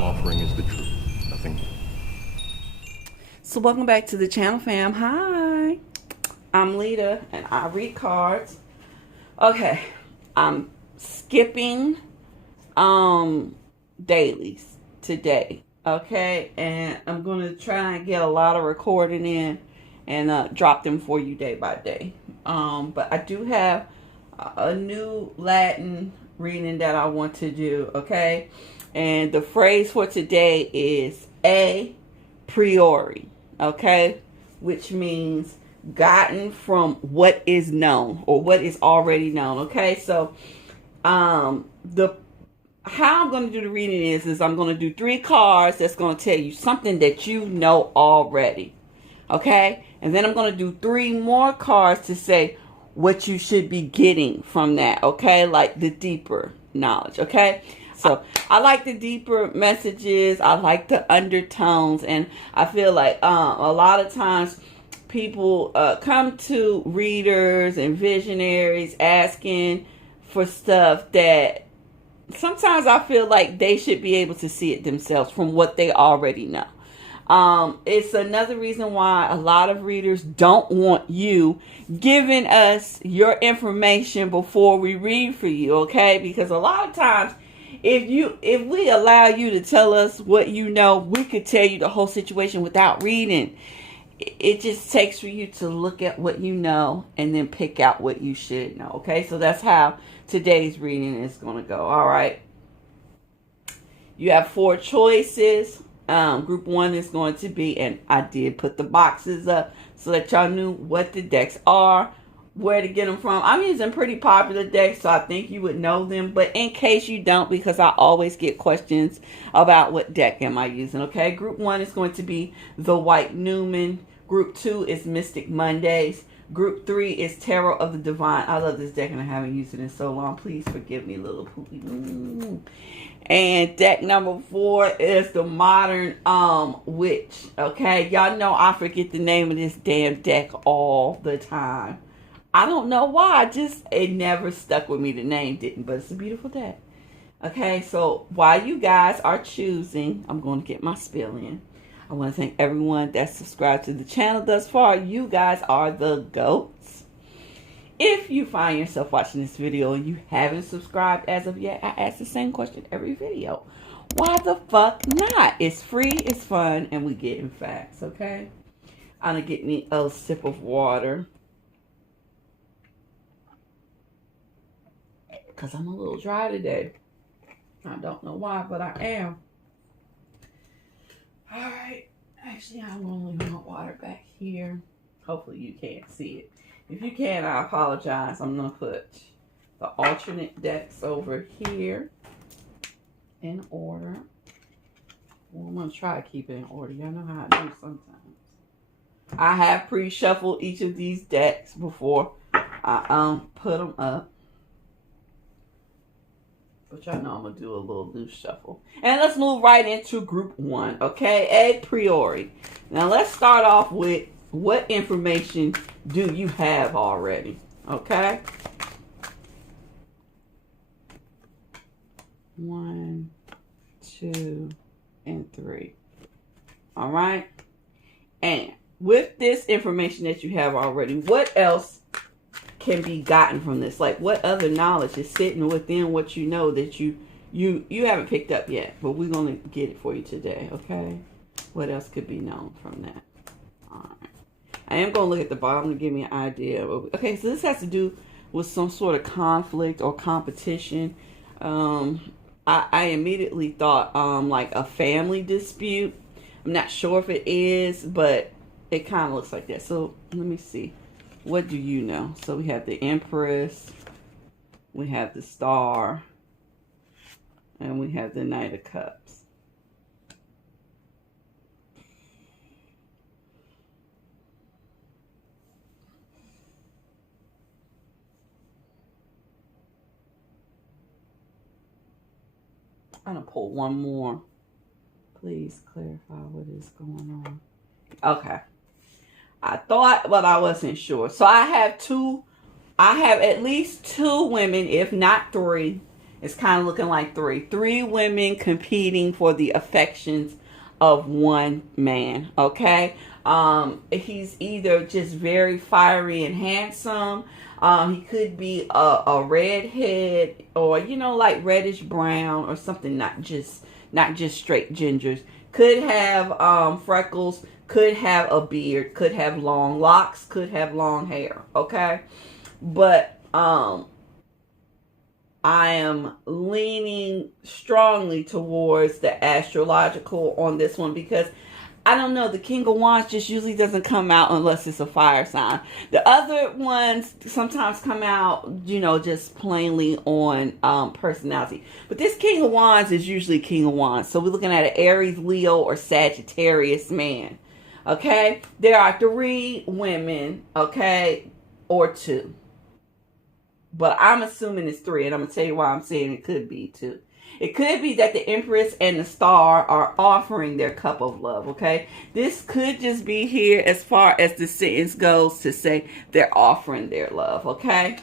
I'm offering is the truth, nothing more. So welcome back to the channel, fam. Hi, I'm Lita, and I read cards. Okay, I'm skipping dailies today. Okay, and I'm gonna try and get a lot of recording in and drop them for you day by day. But I do have a new Latin reading that I want to do. Okay, and the phrase for today is a priori. Okay, which means gotten from what is known or what is already known. Okay, so the how I'm going to do the reading is I'm going to do 3 cards that's going to tell you something that you know already. Okay, and then I'm going to do 3 more cards to say what you should be getting from that. Okay, like the deeper knowledge. Okay, so I like the deeper messages. I like the undertones, and I feel like a lot of times people come to readers and visionaries asking for stuff that sometimes I feel like they should be able to see it themselves from what they already know. It's another reason why a lot of readers don't want you giving us your information before we read for you, okay? Because a lot of times if we allow you to tell us what you know, we could tell you the whole situation without reading. It just takes for you to look at what you know and then pick out what you should know. Okay, so that's how today's reading is going to go. All right. You have 4 choices. Group 1 is going to be, and I did put the boxes up so that y'all knew what the decks are, where to get them from. I'm using pretty popular decks, so I think you would know them. But in case you don't, because I always get questions about what deck am I using. Okay, Group 1 is going to be the White Newman. Group 2 is Mystic Mondays. Group 3 is Tarot of the Divine. I love this deck and I haven't used it in so long. Please forgive me, little poopy. And deck number 4 is the Modern Witch. Okay, y'all know I forget the name of this damn deck all the time. I don't know why. It never stuck with me. The name didn't, but it's a beautiful deck. Okay, so while you guys are choosing, I'm going to get my spill in. I want to thank everyone that's subscribed to the channel thus far. You guys are the GOATs. If you find yourself watching this video and you haven't subscribed as of yet, I ask the same question every video. Why the fuck not? It's free, it's fun, and we getting facts, okay? I'm going to get me a sip of water, because I'm a little dry today. I don't know why, but I am. Alright, actually I'm going to leave my water back here. Hopefully you can't see it. If you can, I apologize. I'm going to put the alternate decks over here in order. Well, I'm going to try to keep it in order. Y'all know how I do sometimes. I have pre-shuffled each of these decks before I put them up. But y'all know I'm going to do a little loose shuffle. And let's move right into Group 1, okay? A priori. Now, let's start off with what information do you have already, okay? 1, 2, and 3. All right? And with this information that you have already, what else can be gotten from this? Like, what other knowledge is sitting within what you know that you haven't picked up yet, but we're going to get it for you today, okay? What else could be known from that? All right. I am going to look at the bottom to give me an idea. Okay, so this has to do with some sort of conflict or competition. I immediately thought like a family dispute. I'm not sure if it is, but it kind of looks like that. So let me see. What do you know? So we have the Empress, we have the Star, and we have the Knight of Cups. I'm going to pull one more. Please clarify what is going on. Okay. I thought, but I wasn't sure. So I have at least 2 women, if not 3, It's kind of looking like three women competing for the affections of one man. Okay, he's either just very fiery and handsome. He could be a redhead, or like reddish brown or something. Not just straight gingers. Could have freckles. Could have a beard. Could have long locks. Could have long hair. Okay, but I am leaning strongly towards the astrological on this one, because I don't know, the King of Wands just usually doesn't come out unless it's a fire sign. The other ones sometimes come out, just plainly on personality. But this King of Wands is usually King of Wands. So we're looking at an Aries, Leo, or Sagittarius man. Okay? There are 3 women, okay, or 2. But I'm assuming it's 3, and I'm going to tell you why I'm saying it could be 2. It could be that the Empress and the Star are offering their cup of love, okay? This could just be here as far as the sentence goes to say they're offering their love, okay?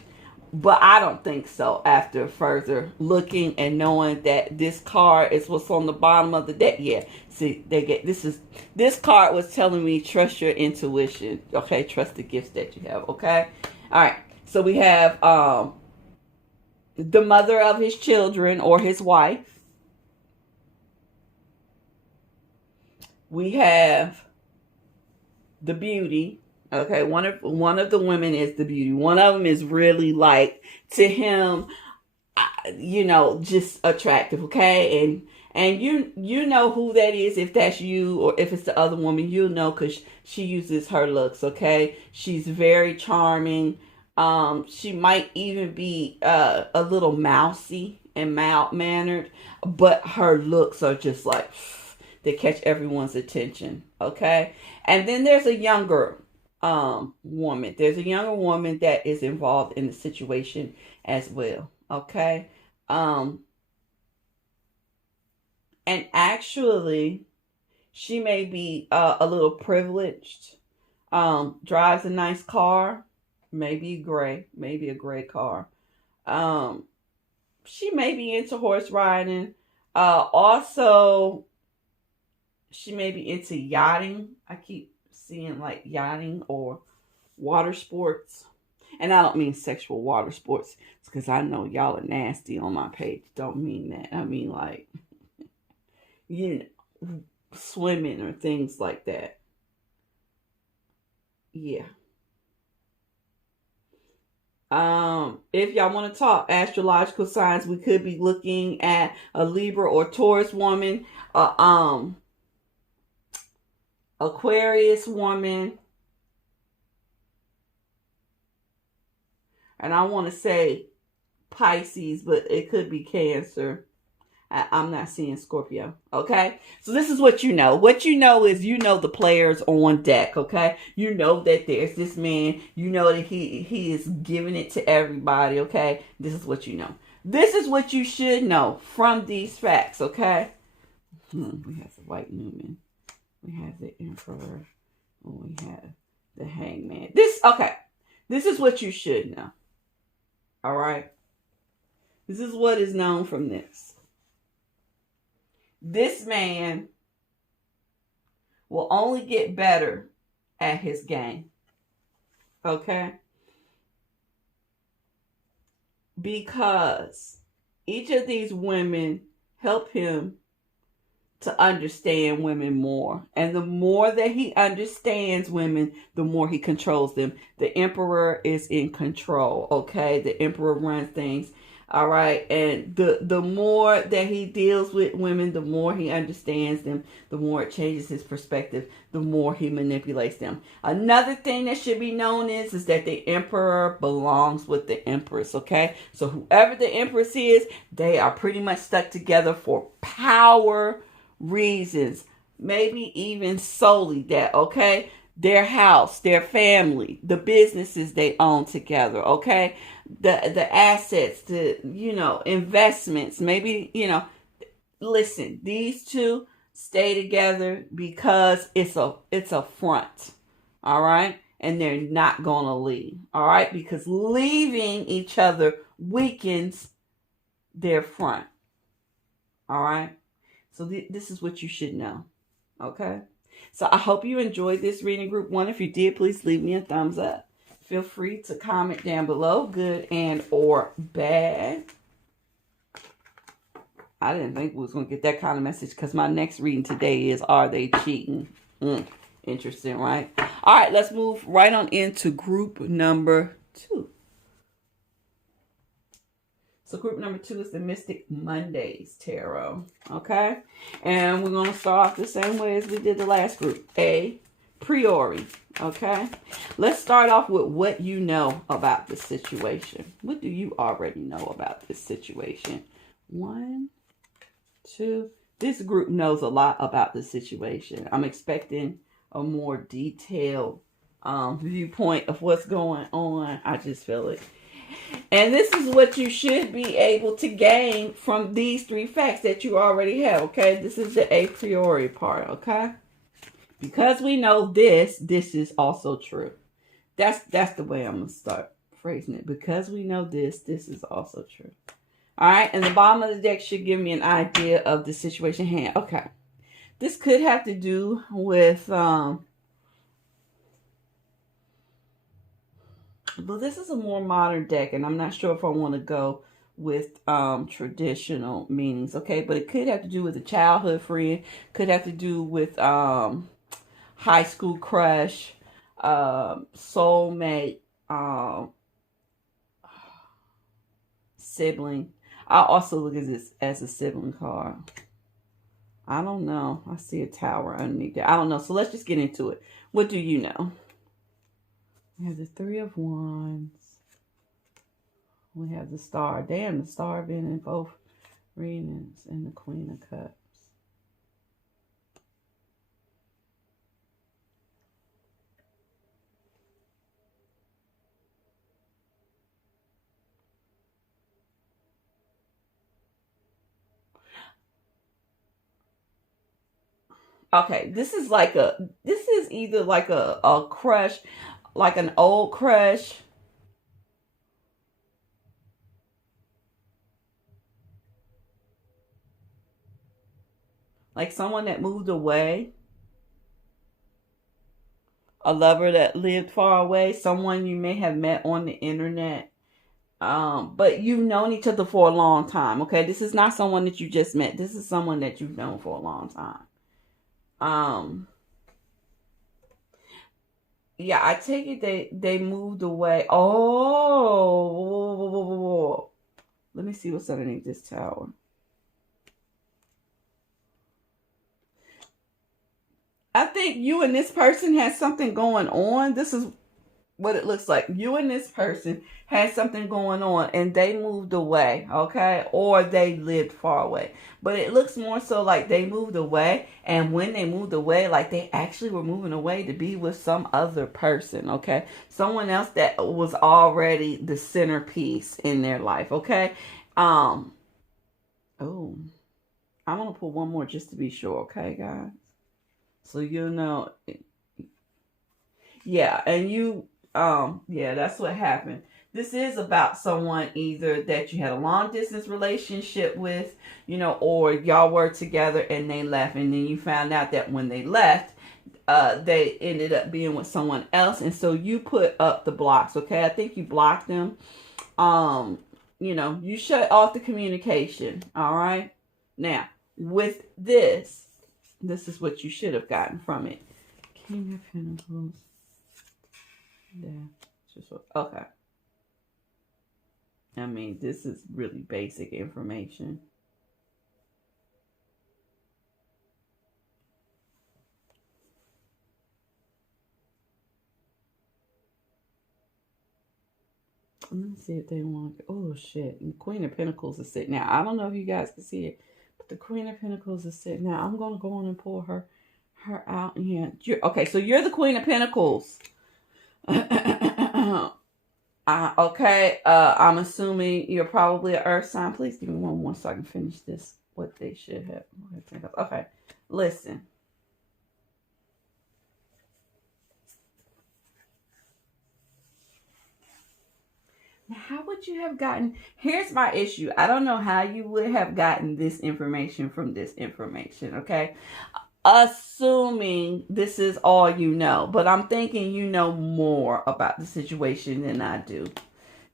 But I don't think so after further looking and knowing that this card is what's on the bottom of the deck. Yeah, see, this card was telling me trust your intuition, okay? Trust the gifts that you have, okay? All right, so we have the mother of his children or his wife. We have the beauty. Okay, one of the women is the beauty. One of them is really, like, to him, just attractive. Okay, and you know who that is. If that's you, or if it's the other woman, you'll know, because she uses her looks. Okay, she's very charming. She might even be a little mousy and mild-mannered, but her looks are just like, they catch everyone's attention, okay? And then there's a younger woman. There's a younger woman that is involved in the situation as well, okay? And actually, she may be a little privileged, drives a nice car, maybe a gray car. She may be into horse riding. Also, she may be into yachting. I keep seeing like yachting or water sports. And I don't mean sexual water sports, because I know y'all are nasty on my page. Don't mean that. I mean like, swimming or things like that. Yeah. If y'all want to talk astrological signs, we could be looking at a Libra or Taurus woman, Aquarius woman, and I want to say Pisces, but it could be Cancer. I'm not seeing Scorpio. Okay, so this is what you know. What you know is the players on deck. Okay, you know that there's this man. You know that he is giving it to everybody. Okay, this is what you know. This is what you should know from these facts. Okay, we have the White Newman. We have the Emperor. We have the Hangman. This is what you should know. All right, this is what is known from this. This man will only get better at his game. Okay? Because each of these women help him to understand women more. And the more that he understands women, the more he controls them. The Emperor is in control. Okay? The Emperor runs things. All right, and the more that he deals with women, the more he understands them, the more it changes his perspective, the more he manipulates them. Another thing that should be known is that the Emperor belongs with the Empress, okay? So whoever the Empress is, they are pretty much stuck together for power reasons, maybe even solely that, okay? Their house, their family, the businesses they own together, okay? The assets, the investments, maybe, listen, these two stay together because it's a front. All right? And they're not gonna leave. All right? Because leaving each other weakens their front. All right. So this is what you should know. Okay. So I hope you enjoyed this reading, group one. If you did, please leave me a thumbs up. Feel free to comment down below, good and or bad. I didn't think we was going to get that kind of message because my next reading today is, are they cheating? Interesting, right? All right, let's move right on into group number two. So group number two is the Mystic Mondays Tarot, okay? And we're going to start off the same way as we did the last group, a priori, okay? Let's start off with what you know about the situation. What do you already know about this situation? 1, 2. This group knows a lot about the situation. I'm expecting a more detailed viewpoint of what's going on. I just feel it. And this is what you should be able to gain from these 3 facts that you already have, okay? This is the a priori part, okay? Because we know this is also true. That's the way I'm going to start phrasing it. Because we know this is also true. All right, and the bottom of the deck should give me an idea of the situation hand. Okay. This could have to do with but this is a more modern deck, and I'm not sure if I want to go with traditional meanings, okay? But it could have to do with a childhood friend, could have to do with high school crush, soulmate, sibling. I'll also look at this as a sibling card. I don't know. I see a tower underneath there. I don't know. So let's just get into it. What do you know? We have the 3 of Wands. We have the Star. Damn, the Star been in both readings. And the Queen of Cups. Okay, this is either like a crush, like an old crush. Like someone that moved away. A lover that lived far away. Someone you may have met on the internet. But you've known each other for a long time, okay? This is not someone that you just met. This is someone that you've known for a long time. Yeah, I take it they moved away. Oh, let me see what's underneath this tower. I think you and this person has something going on. This is what it looks like. You and this person had something going on and they moved away, okay? Or they lived far away. But it looks more so like they moved away, and when they moved away, like they actually were moving away to be with some other person, okay? Someone else that was already the centerpiece in their life, okay? Oh, I'm going to put one more just to be sure, okay, guys? So you know, yeah, and yeah, that's what happened. This is about someone either that you had a long distance relationship with, you know, or y'all were together and they left, and then you found out that when they left, they ended up being with someone else, and so you put up the blocks, okay? I think you blocked them. You know, you shut off the communication, all right? Now, with this is what you should have gotten from it. King of Pentacles. Yeah, just okay. I mean, this is really basic information. Let me see if they want. Oh shit! And Queen of Pentacles is sitting now. I don't know if you guys can see it, but the Queen of Pentacles is sitting now. I'm gonna go on and pull her out here. Okay, so you're the Queen of Pentacles. Okay, I'm assuming you're probably an earth sign. Please give me one more so I can finish this. What they should have. Okay, listen. How would you have gotten? Here's my issue. I don't know how you would have gotten this information from this information, okay? Assuming this is all you know, but I'm thinking you know more about the situation than I do.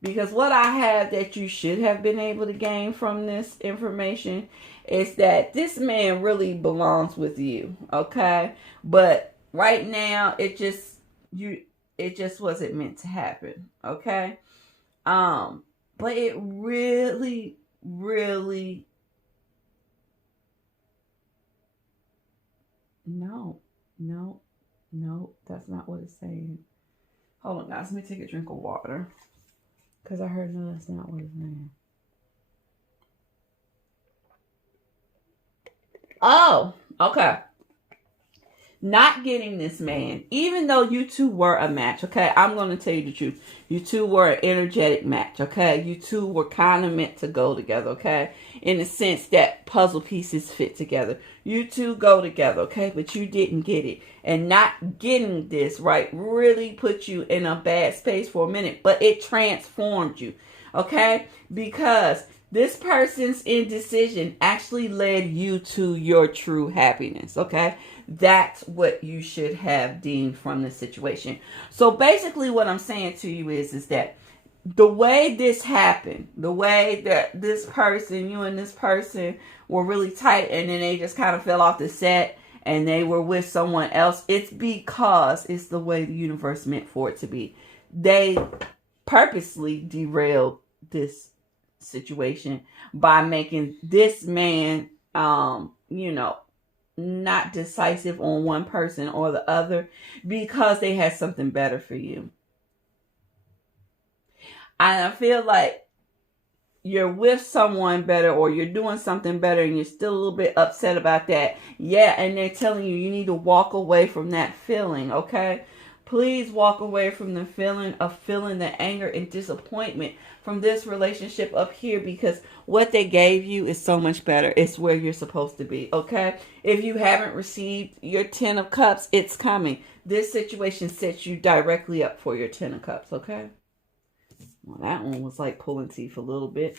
Because what I have that you should have been able to gain from this information is that this man really belongs with you, okay? But right now it just wasn't meant to happen, okay? But it really, really, no, no, no, that's not what it's saying. Hold on, guys, let me take a drink of water. Because I heard, no, that's not what it's saying. Oh, okay. Not getting this man, even though you two were a match, okay? I'm going to tell you the truth. You two were an energetic match, okay? You two were kind of meant to go together, okay? In the sense that puzzle pieces fit together. You two go together, okay? But you didn't get it. And not getting this, right, really put you in a bad space for a minute. But it transformed you, okay? Because this person's indecision actually led you to your true happiness, okay? That's what you should have deemed from the situation. So basically what I'm saying to you is that the way this happened, the way that this person, you and this person were really tight and then they just kind of fell off the set and they were with someone else, it's because it's the way the universe meant for it to be. They purposely derailed this situation by making this man, not decisive on one person or the other because they had something better for you. I feel like you're with someone better or you're doing something better and you're still a little bit upset about that. Yeah, and they're telling you need to walk away from that feeling, okay? Please walk away from the feeling the anger and disappointment from this relationship up here because what they gave you is so much better. It's where you're supposed to be, okay? If you haven't received your 10 of Cups, it's coming. This situation sets you directly up for your 10 of Cups, okay? Well, that one was like pulling teeth a little bit.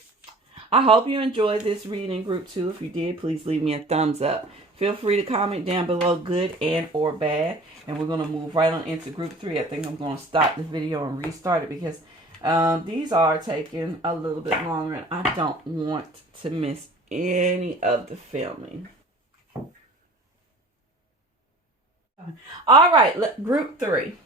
I hope you enjoyed this reading, Group 2. If you did, please leave me a thumbs up. Feel free to comment down below, good and or bad. And we're going to move right on into Group 3. I think I'm going to stop the video and restart it because these are taking a little bit longer. And I don't want to miss any of the filming. All right, Group 3.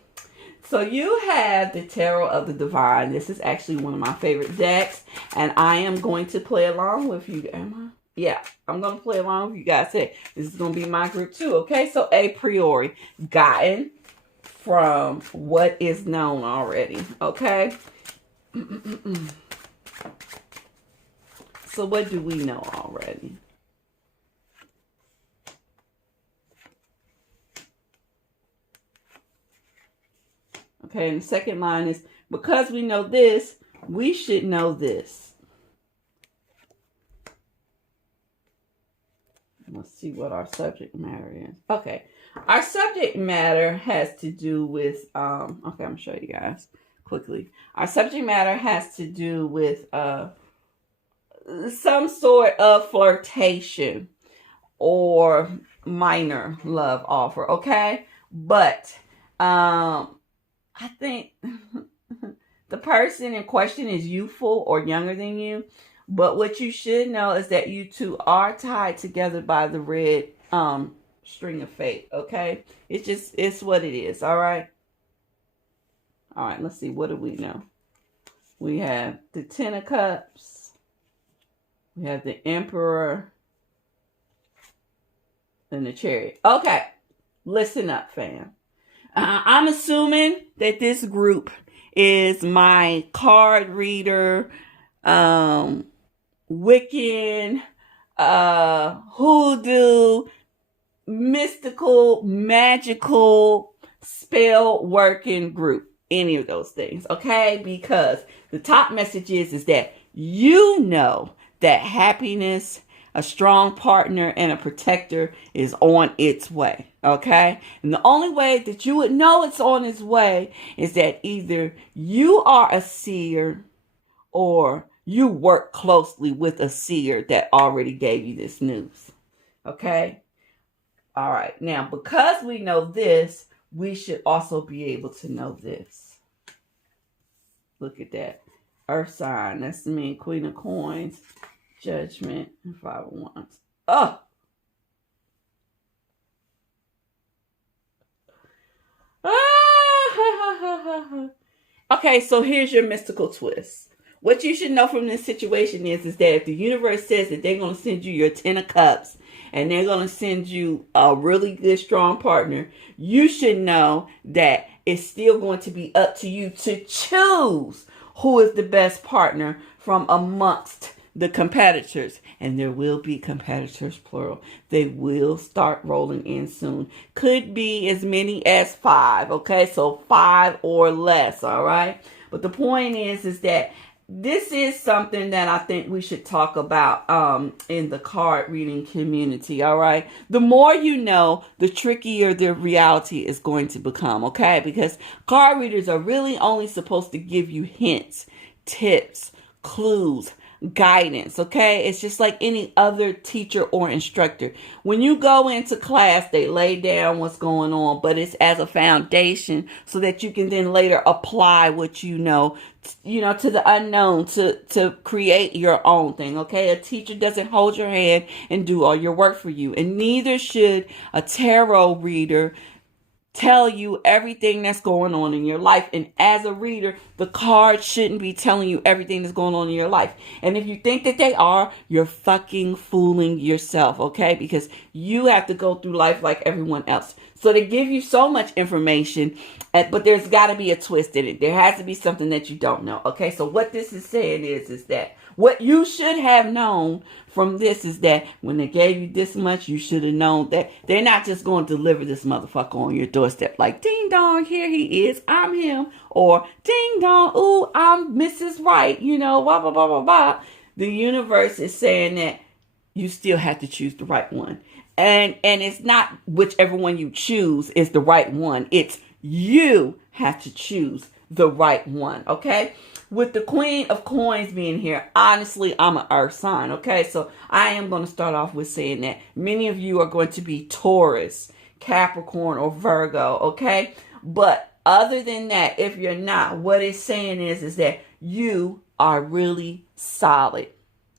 So you have the Tarot of the Divine. This is actually one of my favorite decks. And I am going to play along with you. Am I? Yeah, I'm going to play along with you guys. Hey, this is going to be my Group 2. Okay, so a priori. Gotten from what is known already. Okay. So what do we know already? Okay, and the second line is, because we know this, we should know this. Let's see what our subject matter is. Okay, our subject matter has to do with, okay, I'm going to show you guys quickly. Our subject matter has to do with some sort of flirtation or minor love offer, okay? But I think the person in question is youthful or younger than you. But what you should know is that you two are tied together by the red string of fate, okay? It's what it is, all right? All right, let's see. What do we know? We have the 10 of Cups. We have the Emperor. And the Chariot. Okay, listen up, fam. I'm assuming that this group is my card reader, Wiccan, hoodoo, mystical, magical, spell working group. Any of those things, okay? Because the top message is that you know that happiness, a strong partner, and a protector is on its way, okay? And the only way that you would know it's on its way is that either you are a seer or you work closely with a seer that already gave you this news. Okay? All right. Now, because we know this, we should also be able to know this. Look at that. Earth sign. That's the mean Queen of Coins, Judgment, and Five of Wands. Oh! Okay, so here's your mystical twist. What you should know from this situation is that if the universe says that they're going to send you your 10 of cups and they're going to send you a really good, strong partner, you should know that it's still going to be up to you to choose who is the best partner from amongst the competitors. And there will be competitors, plural. They will start rolling in soon. Could be as many as 5, okay? So 5 or less, all right? But the point is that this is something that I think we should talk about in the card reading community, all right? The more you know, the trickier the reality is going to become, okay? Because card readers are really only supposed to give you hints, tips, clues, guidance, okay? It's just like any other teacher or instructor. When you go into class, they lay down what's going on, but it's as a foundation so that you can then later apply what you know to the unknown to create your own thing, okay? A teacher doesn't hold your hand and do all your work for you, and neither should a tarot reader tell you everything that's going on in your life. And as a reader, the cards shouldn't be telling you everything that's going on in your life. And if you think that they are, you're fucking fooling yourself, okay? Because you have to go through life like everyone else. So they give you so much information, but there's got to be a twist in it. There has to be something that you don't know, okay? So what this is saying is that what you should have known from this is that when they gave you this much, you should have known that they're not just going to deliver this motherfucker on your doorstep like, ding dong, here he is, I'm him. Or ding dong, ooh, I'm Mrs. Right, blah, blah, blah, blah, blah. The universe is saying that you still have to choose the right one. And it's not whichever one you choose is the right one. It's you have to choose the right one, okay? With the Queen of Coins being here, honestly, I'm an earth sign, okay? So I am going to start off with saying that many of you are going to be Taurus, Capricorn, or Virgo, okay? But other than that, if you're not, what it's saying is that you are really solid,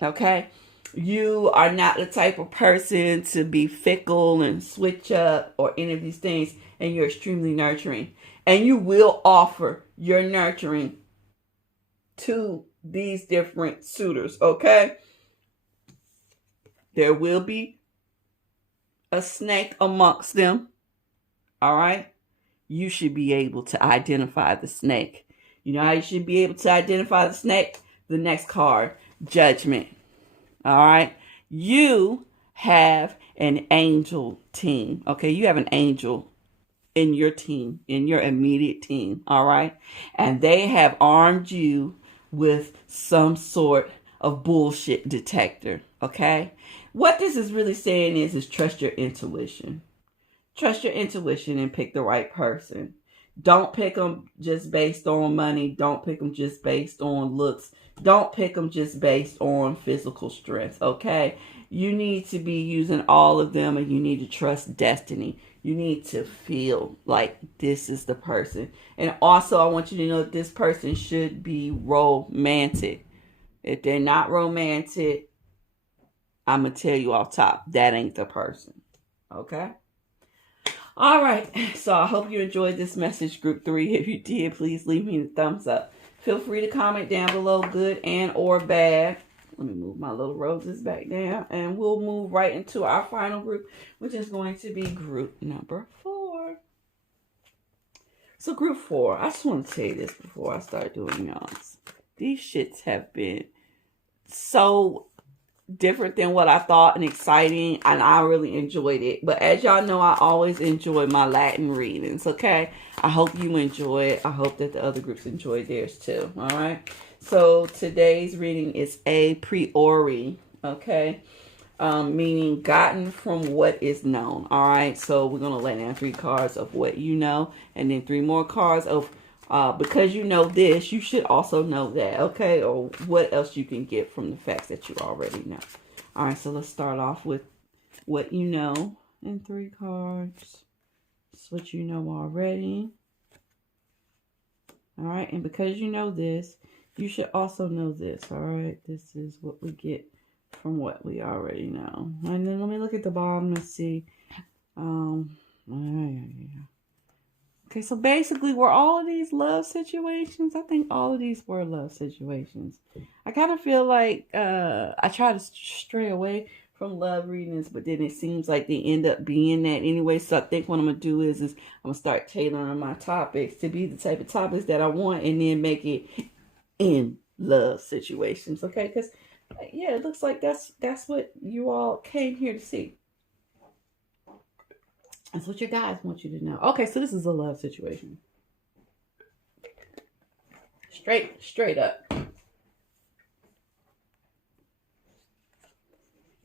okay? You are not the type of person to be fickle and switch up or any of these things, and you're extremely nurturing. And you will offer your nurturing to these different suitors, okay? There will be a snake amongst them, all right? You should be able to identify the snake. You know how you should be able to identify the snake? The next card, Judgment, all right? You have an angel team, okay? You have an angel in your team, in your immediate team, all right? And they have armed you with some sort of bullshit detector, okay? What this is really saying is trust your intuition. Trust your intuition and pick the right person. Don't pick them just based on money. Don't pick them just based on looks. Don't pick them just based on physical strength, okay? You need to be using all of them, and you need to trust destiny. You need to feel like this is the person. And also, I want you to know that this person should be romantic. If they're not romantic, I'm going to tell you off top, that ain't the person. Okay? All right. So I hope you enjoyed this message, Group 3. If you did, please leave me a thumbs up. Feel free to comment down below, good and or bad. Let me move my little roses back down, and we'll move right into our final group, which is going to be group number 4. So group 4, I just want to tell you this before I start doing yours. These shits have been so different than what I thought and exciting, and I really enjoyed it. But as y'all know, I always enjoy my Latin readings, okay? I hope you enjoy it. I hope that the other groups enjoy theirs too, all right? So today's reading is a priori, okay? Meaning gotten from what is known, all right? So we're going to lay down 3 cards of what you know, and then 3 more cards of Because you know this, you should also know that, okay? Or what else you can get from the facts that you already know. All right, so let's start off with what you know in 3 cards. It's what you know already. All right, and because you know this, you should also know this, all right? This is what we get from what we already know. And then let me look at the bottom and see. Okay, so basically, were all of these love situations? I think all of these were love situations. I kind of feel like I try to stray away from love readings, but then it seems like they end up being that anyway. So I think what I'm gonna do is I'm gonna start tailoring my topics to be the type of topics that I want, and then make it in love situations. Okay, because yeah, it looks like that's what you all came here to see. That's what your guys want you to know. Okay, so this is a love situation. Straight up.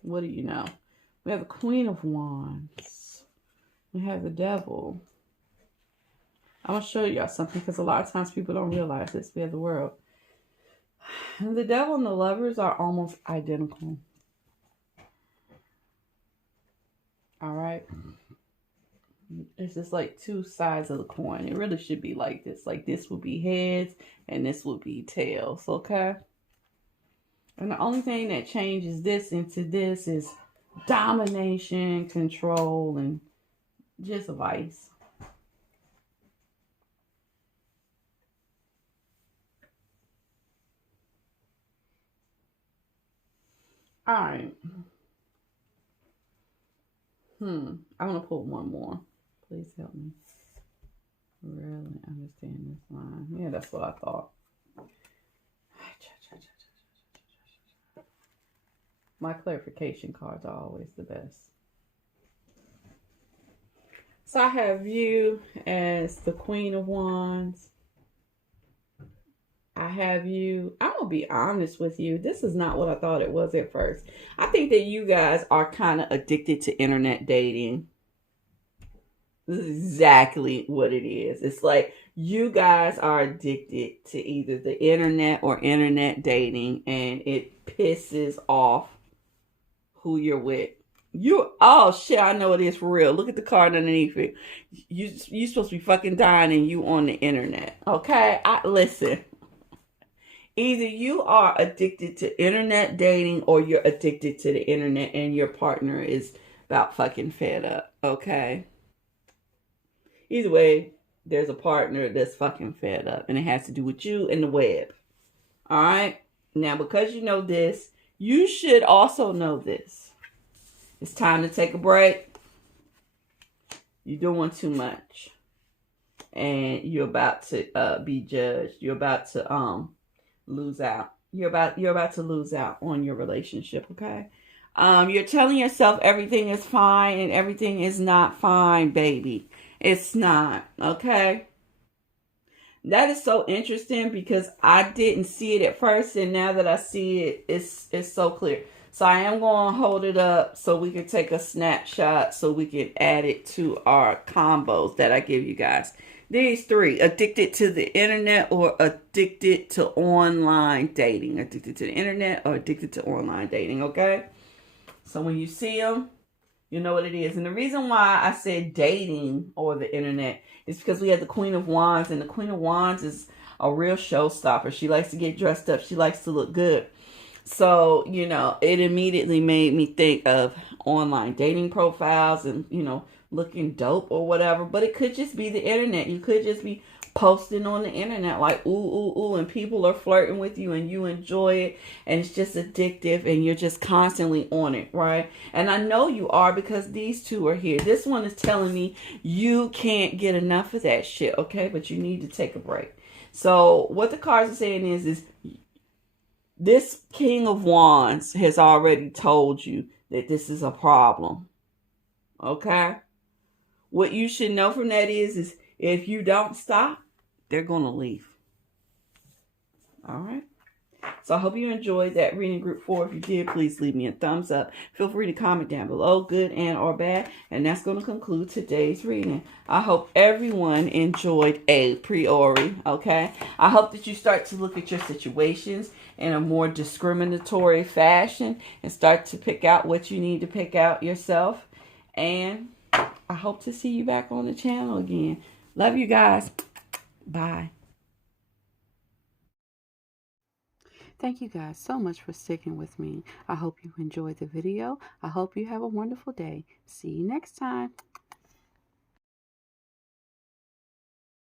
What do you know? We have the Queen of Wands. We have the Devil. I'm going to show y'all something because a lot of times people don't realize this. We have the World. And the Devil and the Lovers are almost identical. All right. It's just like 2 sides of the coin. It really should be like this. Like this would be heads and this would be tails. Okay. And the only thing that changes this into this is domination, control, and just vice. All right. I'm going to pull one more. Please help me really understand this line. Yeah, that's what I thought. My clarification cards are always the best. So I have you as the Queen of Wands. I have you. I'm going to be honest with you. This is not what I thought it was at first. I think that you guys are kind of addicted to internet dating. This is exactly what it is. It's like you guys are addicted to either the internet or internet dating, and it pisses off who you're with. Oh shit, I know it is for real. Look at the card underneath it. You supposed to be fucking dying and you on the internet. Okay? Listen. Either you are addicted to internet dating or you're addicted to the internet and your partner is about fucking fed up. Okay? Either way, there's a partner that's fucking fed up, and it has to do with you and the web. All right? Now, because you know this, you should also know this. It's time to take a break. You're doing too much. And you're about to be judged. You're about to lose out. You're about to lose out on your relationship, okay? You're telling yourself everything is fine and everything is not fine, baby. It's not, okay? That is so interesting because I didn't see it at first, and now that I see it, it's so clear. So I am going to hold it up so we can take a snapshot so we can add it to our combos that I give you guys. These 3, addicted to the internet or addicted to online dating. Addicted to the internet or addicted to online dating, okay? So when you see them, you know what it is. And the reason why I said dating or the internet is because we have the Queen of Wands, and the Queen of Wands is a real showstopper. She likes to get dressed up. She likes to look good. So, you know, it immediately made me think of online dating profiles and, you know, looking dope or whatever. But it could just be the internet. You could just be posting on the internet like, ooh, ooh, ooh, and people are flirting with you and you enjoy it. And it's just addictive and you're just constantly on it, right? And I know you are because these 2 are here. This one is telling me you can't get enough of that shit, okay? But you need to take a break. So what the cards are saying is this King of Wands has already told you that this is a problem. Okay? What you should know from that is if you don't stop, they're going to leave. All right? So I hope you enjoyed that reading group 4. If you did, please leave me a thumbs up. Feel free to comment down below, good and or bad. And that's going to conclude today's reading. I hope everyone enjoyed a priori, okay? I hope that you start to look at your situations in a more discriminatory fashion and start to pick out what you need to pick out yourself. And I hope to see you back on the channel again. Love you guys. Bye. Thank you guys so much for sticking with me. I hope you enjoyed the video. I hope you have a wonderful day. See you next time.